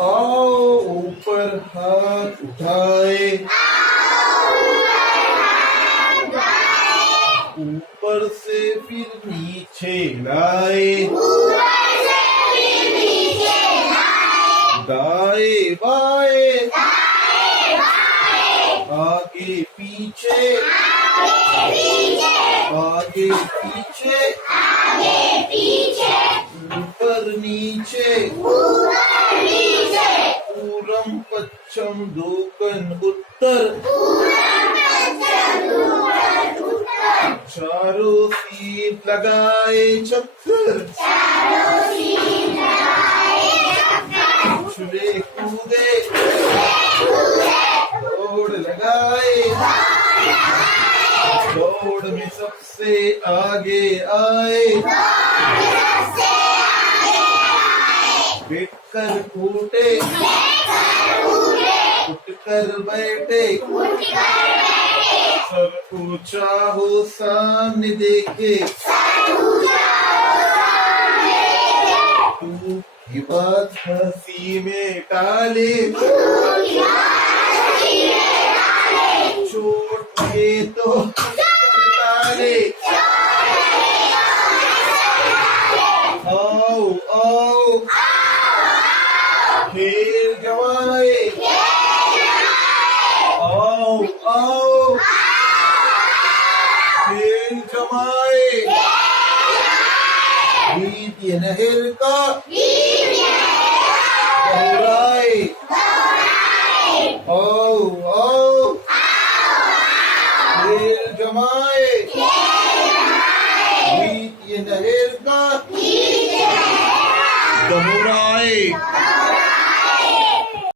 आओ ऊपर हाथ उठाए, ऊपर से फिर नीचे लाए, दाएं बाएं आगे पीछे, आगे पीछे ऊपर नीचे, पूरब पश्चिम दक्षिण उत्तर, चारों सीट लगाए चक्कर, उछले कूदे दौड़ लगाए, दौड़ में सबसे आगे आए, बैठकर कूटे उठकर बैठे, सर ऊंचा हो सामने देखे, तू की बात हंसी में टाले, चोट के तो टाले, आओ आओ खेल जमाए, आओ आओ खेल जमाए, बीत ये नहर का